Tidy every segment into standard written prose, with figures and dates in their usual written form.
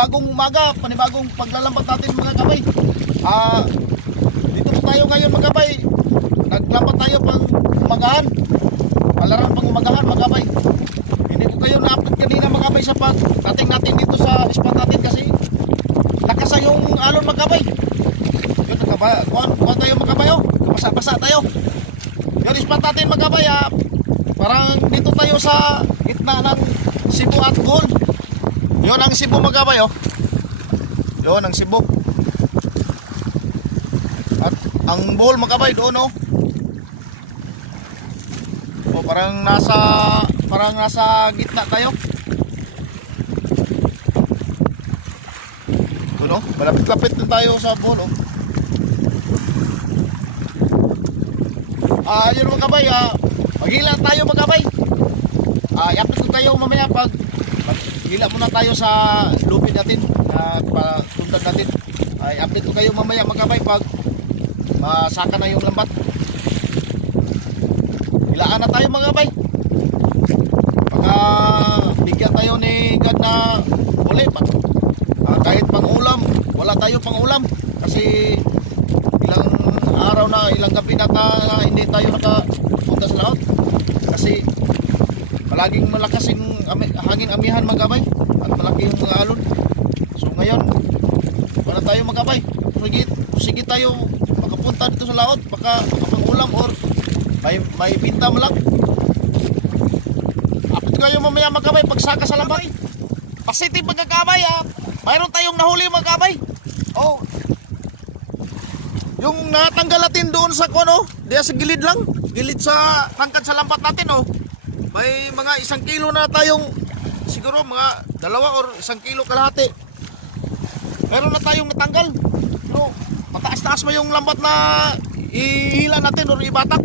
panibagong umaga, panibagong paglalambat natin mga kabay. Dito po tayo ngayon mga kabay. Naglambat tayo pang umagahan. Palaran pang umagahan mga kabay. Hindi ko kayo na-update kanina mga kabay sa pagdating natin dito sa spot natin kasi nakasa yung alon mga kabay. Yun, kuha tayo mga kabay, oh. Basa-basa tayo. Yun, spot natin mga kabay, parang dito tayo sa gitna ng Cebu at Bohol. Yun ang Cebu mga kabay, oh. Yun ang Cebu. At ang Bohol mga kabay doon, oh. Oh, parang nasa gitna tayo. Doon, oh. Malapit-lapit na tayo sa Bohol, oh. Yun mga kabay, maghila tayo mga kabay. I-update ko kayo mamaya pag hila muna tayo sa lupin natin, patuntan natin. I-update ko kayo mamaya mga kabay pag masaka na yung lambat. Hilaan na tayo mga kabay. Baka bigyan tayo ni God na uli pa. Kahit pang ulam, wala tayo pang ulam kasi ilang araw na, ilang gabi na hindi tayo nakapunta sa laot kasi palaging malakas yung hangin amihan mga kabay at malaki yung mga alon. So ngayon wala tayo mga kabay, sige tayo makapunta dito sa laot, baka pangulam or may binta mo lang. Apit ko kayo mamaya mga kabay pagsaka sa lambat. Positive mga kabay, mayroon tayong nahuli mga kabay. Oh, yung natanggal natin doon sa kuno, diya sa gilid lang, gilid sa tangkad sa lambat natin, oh. May mga 1 kilo na tayong, siguro mga 2 or 1 kilo kalahati. Meron na tayong natanggal. Pero mataas-taas mo yung lambat na ihila natin or ibatak.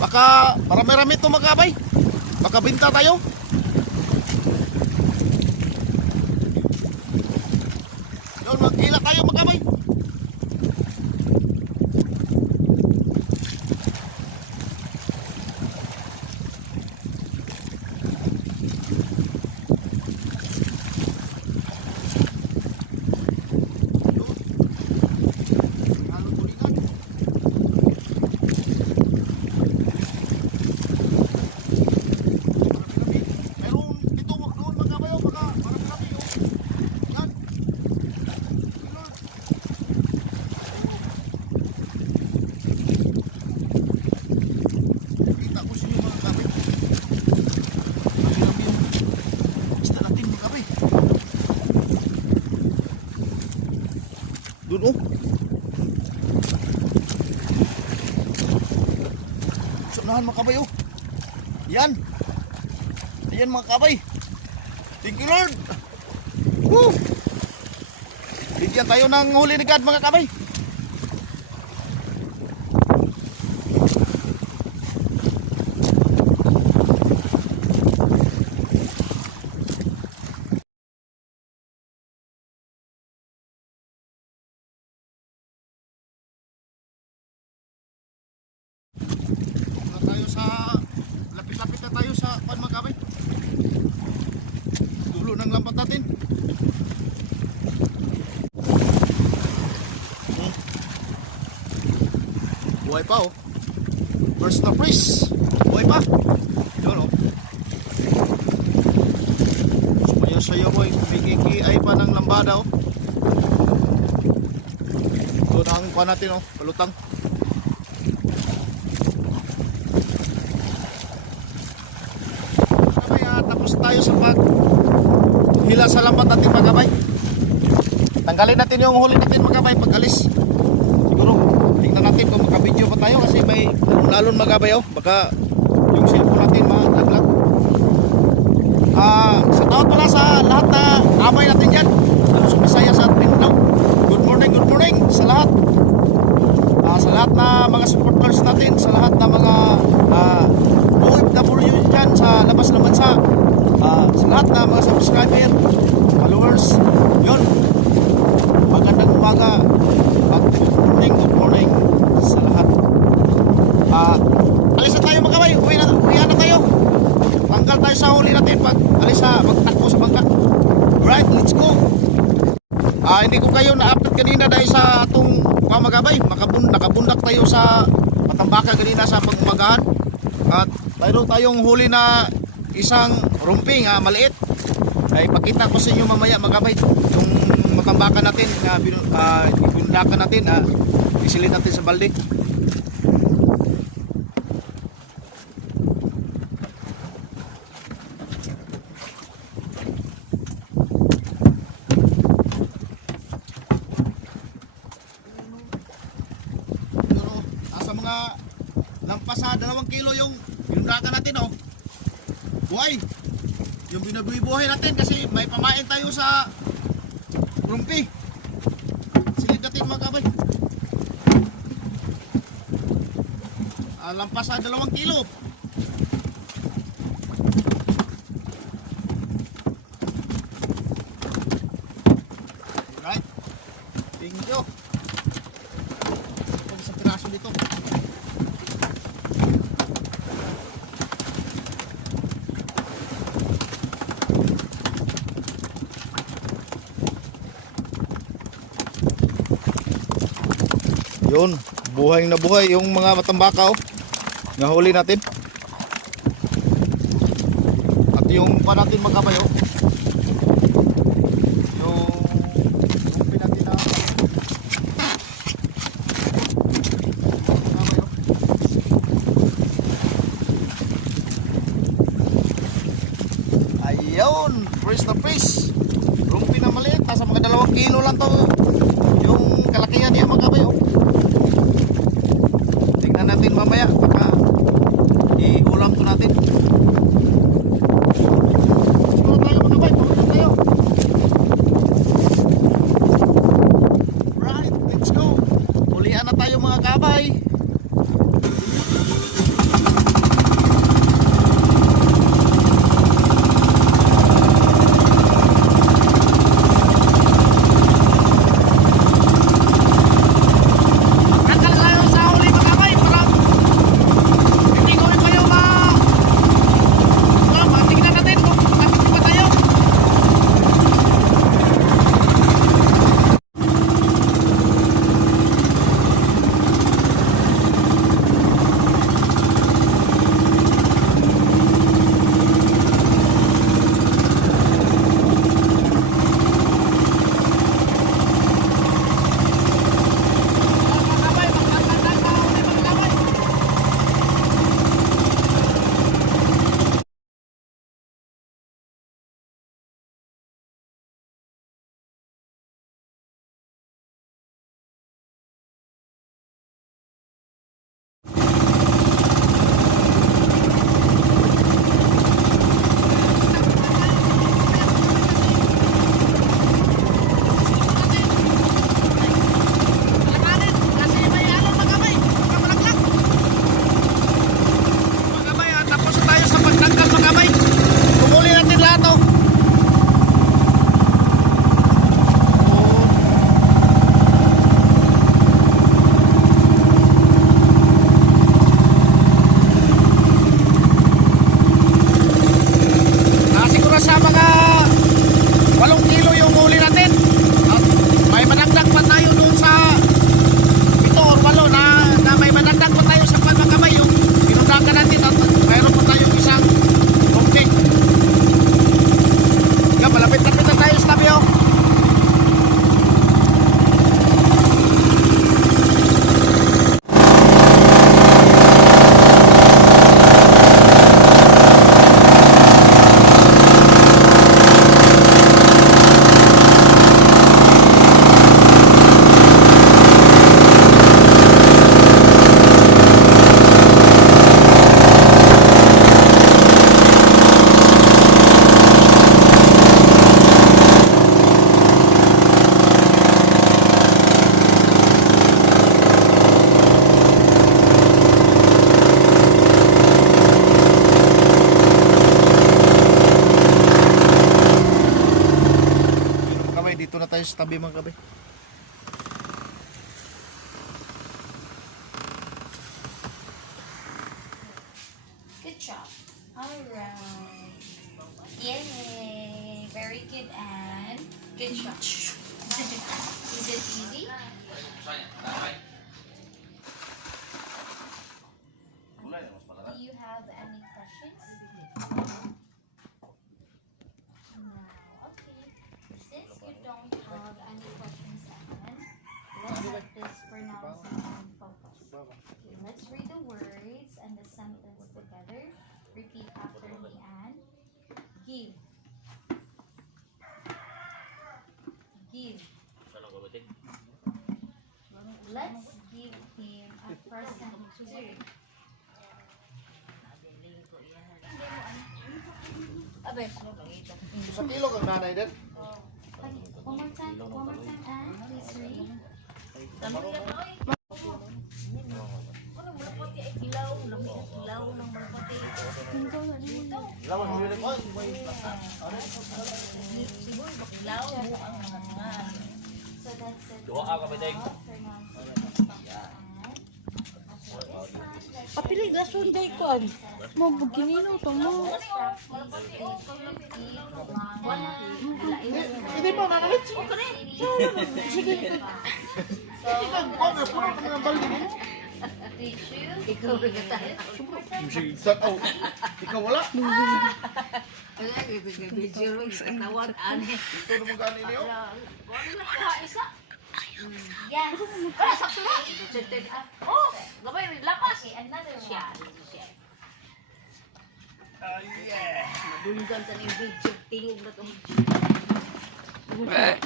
Baka marami-rami ito mga kabay. Baka binta tayo. Yun, maghila tayo mga kabay. Doon, oh. Sunahan mga kabay, oh. Yan. Ayan mga kabay. Thank you Lord. Woo. Bigyan tayo ng huli ni God mga kabay. Lapit-lapit na tayo sa mga kabay. Dulo ng lambat natin. Buhay pa, oh. First na freeze. Buhay pa. Yun, oh. Sumayo-sayo, boy. Bigay pa ng lambada, oh. Doon ang pa natin, oh. Palutang. Tapos tayo sa paghila sa lambat natin mga kabay. Tanggalin natin yung huli natin mga kabay pag alis. Siguro tingnan natin kung makabidyo pa tayo kasi may lalon mga kabay, oh. Baka yung cellphone natin malaglag. Sa taot pala sa lahat na amay natin dyan, sa Bisaya, sa Mindanao. Good morning sa lahat. Sa lahat na mga supporters natin, sa lahat na mga OFW dyan sa labas ng bansa, sa lahat na mga subscriber, followers. Yun, magandang umaga, good morning sa lahat. Alis na tayo mga kabay, uwi na tayo. Tanggal tayo sa huli natin pag alis sa magtakbo sa bangka. Right, let's go. Hindi ko kayo na-upload kanina dahil sa atong pamagabay. Nakabundak tayo sa Patambaka kanina sa pag-umagahan. At mayroon tayong huli na isang rumping maliit. Ay pakita ko sa inyo mamaya magabay. Yung matambakan natin na binundakan natin, isilin natin sa balde. Lampas sa 2 kilo yung binundakan natin buhay yung binabuhay natin kasi may pamain tayo sa rumpi. Silid natin mga kabay, lampas sa 2 kilo. Right, thank you. Ito sa piraso dito. Yun, buhay na buhay yung mga matambaka nahuli natin. At yung pa natin magkabay yung natin ayun, fresh na fresh. Rumpi na maliit, nasa mga 2 kilo lang to yung kalakihan niya magkabay tingnan natin mamaya baka i-ulam to natin. Siguro tayo mga kabay, pagod tayo. Right, let's go. Ulian na tayo mga kabay. tayo sa tabi mga kabay. Good job. Alright. Yay! Very Very good, and good job. Is it easy? Do you have any questions? No. Okay. Since you don't have any questions, Anne, let's have this pronouncing and focus. Okay, let's read the words and the sentence together. Repeat after me, Anne. Give. Give. Let's give him a present too. Sa kilo kang nanay din. One more time, Anne. Please read. Lawan mo rin ko. So that's it. Doa ka ba, Deng? Apili gasun day ko. Mo buginino to mo. Hindi mo nanay. Sige. Okay, puro ka ng balde mo. Ikaw rin ka. Sa oh, ikaw wala. Wala ka video rin sa tawag ani. Ito naman gani niyo. Yes. Oh, gabay rin lapas. Okay, another Siya. one. Madunggan sa ni video tingog na to.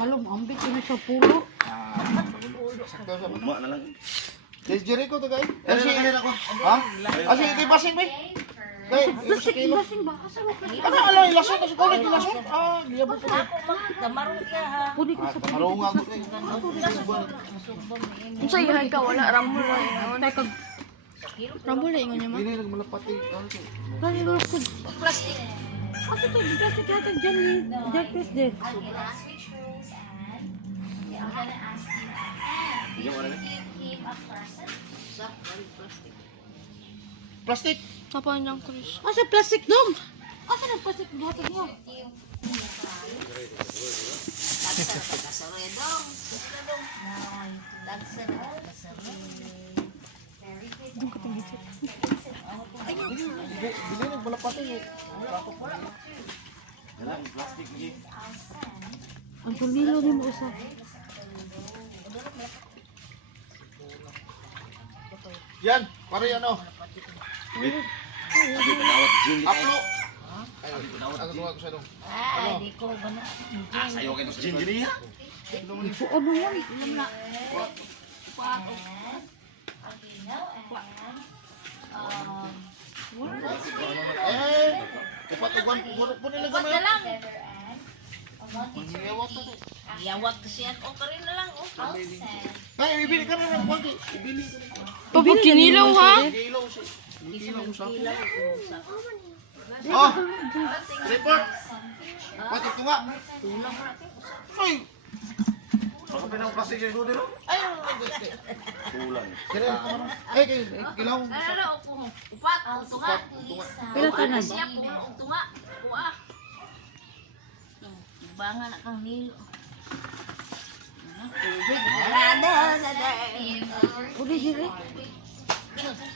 Malum ambit ini sa pulo. Sakto sa Uma na lang. Des Jericho to guys. Kasi ako. Ha? Kasi ito basing mi. Okay, Guys, sa kilo. Basing ba asa mo? Ano ala ilaso kasi ko ni ilaso. Ah, giyabo ko. Damaro ka ha. Pudi ko sa Marunong ako kay. Unsa yahay ka wala ramol ra ingon. kag Ramol ra ingon niya ma. Dili nagmalapati. Lagi ko plastic. Ako to plastic yata diyan ni Jacques din. okay, let's switch roles, and okay, I'm gonna ask you, Anne, did you give him a present? Sa plastic. Plastic. Apa niyang Chris? Asa plastic dong? Asa na plastic buhat mo? Give him a Very good. Dili nagmalapati. Dalang plastic ni. I'll send. Ang pulilo ni mo usa. Yan, pare ano? Abi panawat gin. Aplo. Ano ko sa dong? Ah, di ko ba na. Ah, sayo kay gin diri ha. Buo mo yan. Ilam na. Okay, now, and let's Eh, upatugan po nila gamay. together, and I want you to Iyawat na. Yawat kasi yan. O ka rin na lang. O. I'll send. Ay, ibili ka na ng konti. Ibili ka na. Pabog kinilaw ha. Kilaw siya. Kilaw mo sa. Ilaw. Oh, report. Pati ito nga. Tulang mo natin. Ay, Baka pinang plastic sa sudo no? ay, Tulan. kaya ay, kilaw. Ano, upo. Upat. I'll Utunga. send Pila Lisa. ka na siya po. Utunga. Uwa. Bangan na kang nilo. Tubig. Rada. Him Uli diri. a